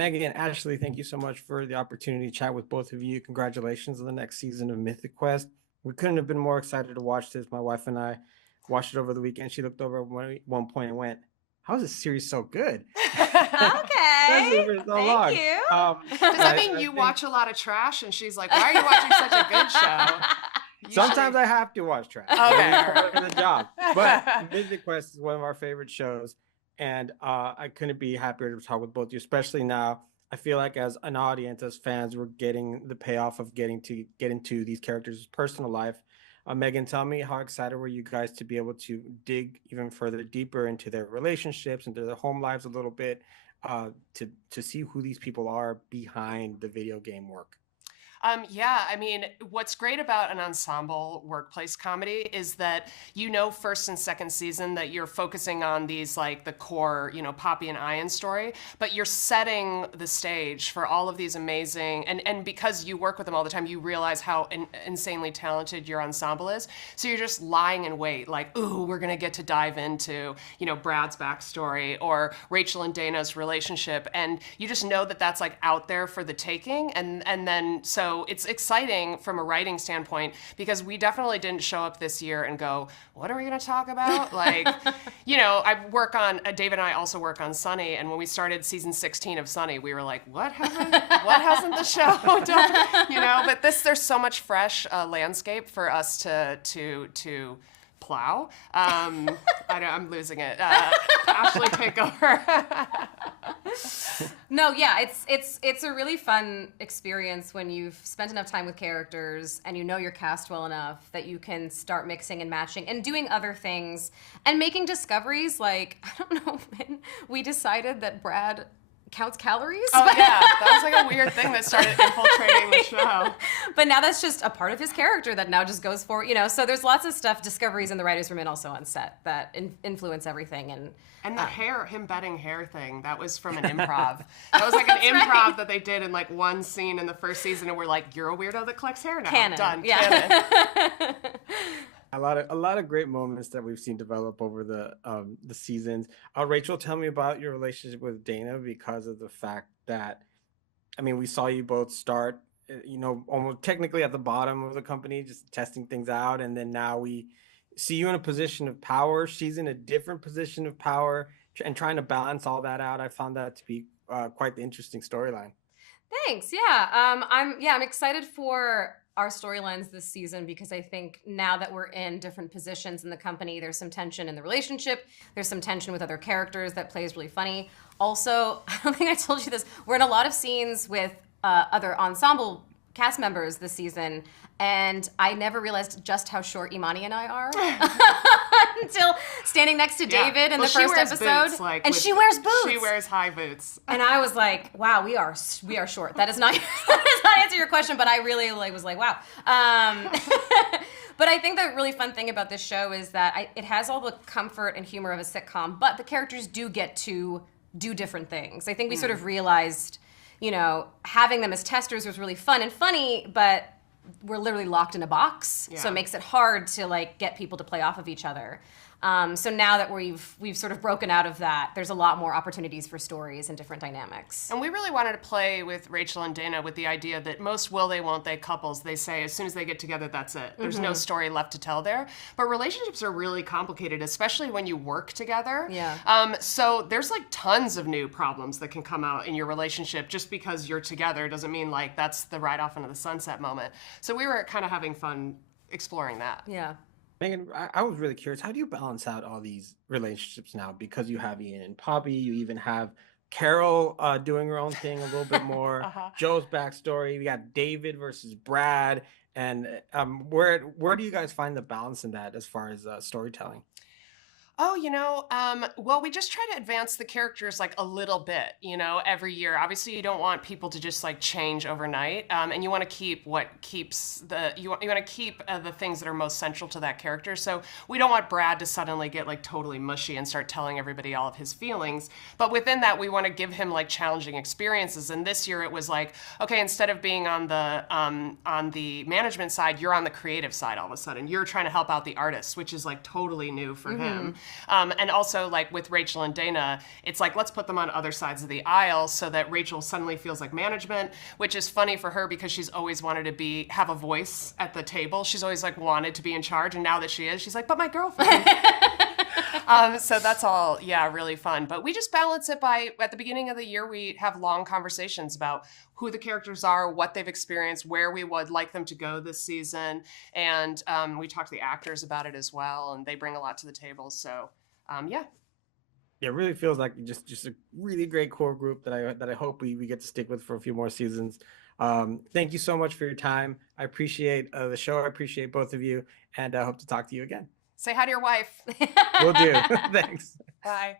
Megan and Ashley, thank you so much for the opportunity to chat with both of you. Congratulations on the next season of Mythic Quest. We couldn't have been more excited to watch this. My wife and I watched it over the weekend. She looked over at one point and went, "How is this series so good?" Okay. For so Thank long. you. Does that mean you watch a lot of trash? And she's like, "Why are you watching such a good show?" Sometimes I have to watch trash. Okay, for the job. But Mythic Quest is one of our favorite shows, and I couldn't be happier to talk with both of you, especially now. I feel like as an audience, as fans, we're getting the payoff of getting to get into these characters' personal life. Megan, tell me, how excited were you guys to be able to dig even further deeper into their relationships, into their home lives a little bit, to see who these people are behind the video game work? Yeah, I mean, what's great about an ensemble workplace comedy is that first and second season that you're focusing on these like the core, Poppy and Ian story, but you're setting the stage for all of these amazing, and because you work with them all the time, you realize how insanely talented your ensemble is. So you're just lying in wait, like, ooh, we're gonna get to dive into, Brad's backstory or Rachel and Dana's relationship, and you just know that that's like out there for the taking, and then so it's exciting from a writing standpoint because we definitely didn't show up this year and go, what are we going to talk about? Like, David and I also work on Sunny, and when we started season 16 of Sunny, we were like, what hasn't the show done? But there's so much fresh landscape for us to plow. I'm losing it. Ashley, take over. No, yeah, it's a really fun experience when you've spent enough time with characters and you know your cast well enough that you can start mixing and matching and doing other things and making discoveries. Like, I don't know when we decided that Brad counts calories. Oh yeah, that was like a weird thing that started infiltrating the show. But now that's just a part of his character that now just goes forward, So there's lots of discoveries in the writers' room and also on set that influence everything. And the him betting hair thing, that was from an improv. That was like an improv that they did in like one scene in the first season, and we're like, you're a weirdo that collects hair now. Canon. Done. Yeah. Canon. A lot of great moments that we've seen develop over the seasons. Rachel, tell me about your relationship with Dana, because of the fact that, I mean, we saw you both start, almost technically at the bottom of the company, just testing things out, and then now we see you in a position of power. She's in a different position of power, and trying to balance all that out. I found that to be quite the interesting storyline. Thanks. Yeah. I'm excited for our storylines this season because I think now that we're in different positions in the company, there's some tension in the relationship. There's some tension with other characters that plays really funny. Also, I don't think I told you this, we're in a lot of scenes with other ensemble cast members this season, and I never realized just how short Imani and I are until standing next to David in the first episode. Boots, and she wears boots. She wears high boots. And I was like, wow, we are short. That does not answer your question, but I really was like, wow. But I think the really fun thing about this show is that it has all the comfort and humor of a sitcom, but the characters do get to do different things. I think we sort of realized, having them as testers was really fun and funny, but we're literally locked in a box, so it makes it hard to get people to play off of each other. So now that we've sort of broken out of that, there's a lot more opportunities for stories and different dynamics. And we really wanted to play with Rachel and Dana with the idea that most will they, won't they couples, they say as soon as they get together, that's it. There's no story left to tell there. But relationships are really complicated, especially when you work together. Yeah. So there's tons of new problems that can come out in your relationship. Just because you're together doesn't mean that's the ride off into the sunset moment. So we were kind of having fun exploring that. Yeah. Megan, I was really curious. How do you balance out all these relationships now? Because you have Ian and Poppy, you even have Carol doing her own thing a little bit more. Joe's backstory. We got David versus Brad, and where do you guys find the balance in that as far as storytelling? Oh, well, we just try to advance the characters a little bit, every year. Obviously, you don't want people to just change overnight, and you want to keep the things that are most central to that character. So we don't want Brad to suddenly get totally mushy and start telling everybody all of his feelings. But within that, we want to give him challenging experiences. And this year, it was okay, instead of being on the management side, you're on the creative side all of a sudden. You're trying to help out the artists, which is totally new for him. And also, like with Rachel and Dana, it's like, let's put them on other sides of the aisle so that Rachel suddenly feels like management, which is funny for her because she's always wanted to have a voice at the table. She's always like wanted to be in charge, and now that she is, she's like, but my girlfriend. So that's all, really fun. But we just balance it by, at the beginning of the year, we have long conversations about who the characters are, what they've experienced, where we would like them to go this season. And we talk to the actors about it as well, and they bring a lot to the table. So, yeah. It really feels like just a really great core group that I hope we get to stick with for a few more seasons. Thank you so much for your time. I appreciate the show. I appreciate both of you, and I hope to talk to you again. Say hi to your wife. Will do. Thanks. Bye.